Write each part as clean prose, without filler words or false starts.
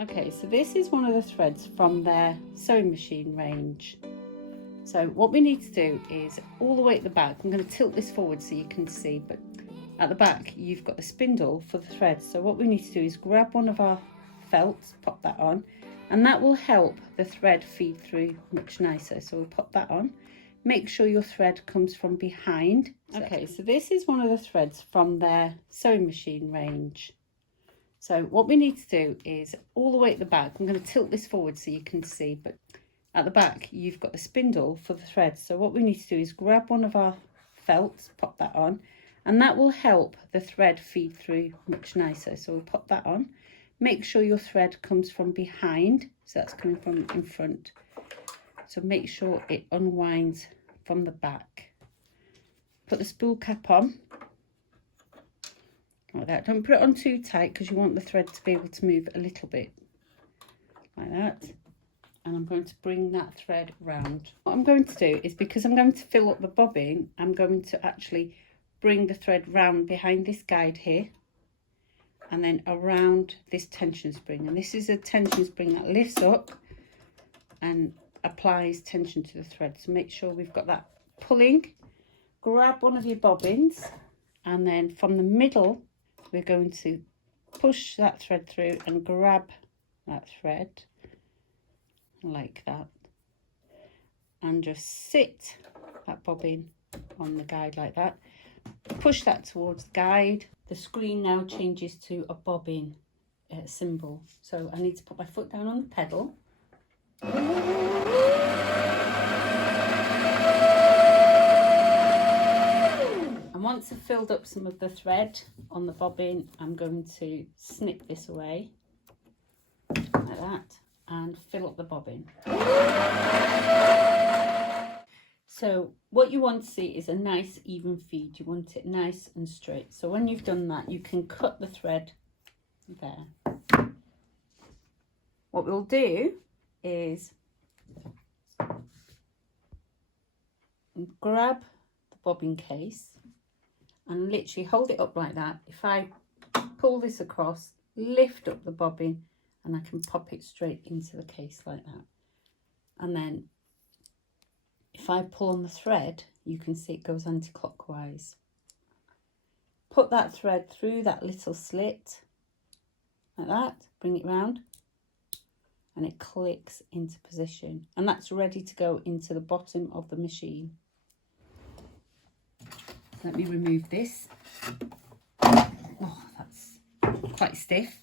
Okay, so this is one of the threads from their sewing machine range. So what we need to do is all the way at the back, I'm going to tilt this forward so you can see, but at the back you've got a spindle for the threads. So what we need to do is grab one of our felts, pop that on, and that will help the thread feed through much nicer. So we'll pop that on. Make sure your thread comes from behind. Okay, so this is one of the threads from their sewing machine range. So what we need to do is all the way at the back, I'm going to tilt this forward so you can see, but at the back you've got a spindle for the threads. So what we need to do is grab one of our felts, pop that on, and that will help the thread feed through much nicer. So we'll pop that on. Make sure your thread comes from behind, so that's coming from in front. So make sure it unwinds from the back. Put the spool cap on, like that. Don't put it on too tight because you want the thread to be able to move a little bit, like that. And I'm going to bring that thread round. What I'm going to do is, because I'm going to fill up the bobbin, I'm going to actually bring the thread round behind this guide here and then around this tension spring. And this is a tension spring that lifts up and applies tension to the thread. So make sure we've got that pulling. Grab one of your bobbins, and then from the middle we're going to push that thread through and grab that thread like that, and just sit that bobbin on the guide like that. Push that towards the guide. The screen now changes to a bobbin symbol. So I need to put my foot down on the pedal. And once I've filled up some of the thread on the bobbin, I'm going to snip this away like that and fill up the bobbin. So what you want to see is a nice even feed. You want it nice and straight. So when you've done that, you can cut the thread there. What we'll do is grab the bobbin case and literally hold it up like that. If I pull this across, lift up the bobbin, and I can pop it straight into the case like that. And then if I pull on the thread, you can see it goes anti-clockwise. Put that thread through that little slit like that, bring it round, and it clicks into position. And that's ready to go into the bottom of the machine. Let me remove this. Oh, that's quite stiff.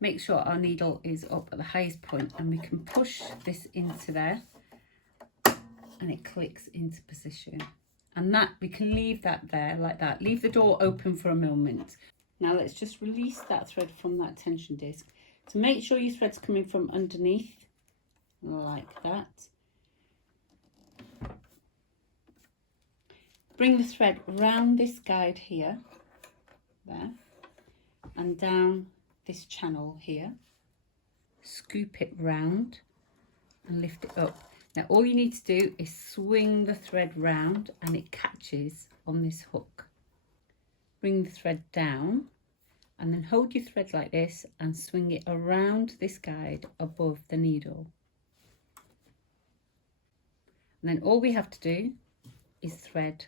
Make sure our needle is up at the highest point, and we can push this into there and it clicks into position. And that, we can leave that there like that. Leave the door open for a moment. Now let's just release that thread from that tension disc. So make sure your thread's coming from underneath like that. Bring the thread round this guide here, there, and down this channel here. Scoop it round and lift it up. Now all you need to do is swing the thread round and it catches on this hook. Bring the thread down and then hold your thread like this and swing it around this guide above the needle. And then all we have to do is thread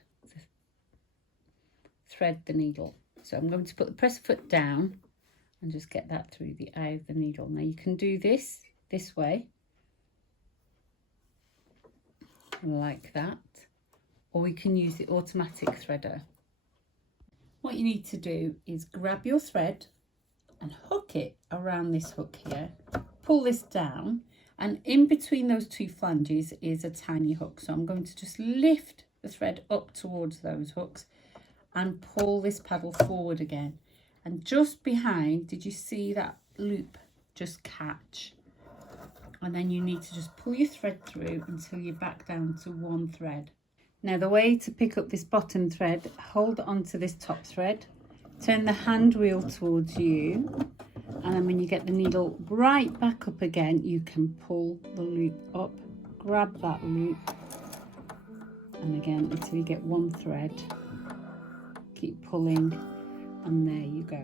the needle. So I'm going to put the press foot down and just get that through the eye of the needle. Now you can do this way, like that, or we can use the automatic threader. What you need to do is grab your thread and hook it around this hook here, pull this down, and in between those two flanges is a tiny hook. So I'm going to just lift the thread up towards those hooks and pull this paddle forward again. And just behind, did you see that loop just catch? And then you need to just pull your thread through until you're back down to one thread. Now the way to pick up this bottom thread, hold onto this top thread, turn the hand wheel towards you, and then when you get the needle right back up again, you can pull the loop up, grab that loop, and again until you get one thread, keep pulling, and there you go.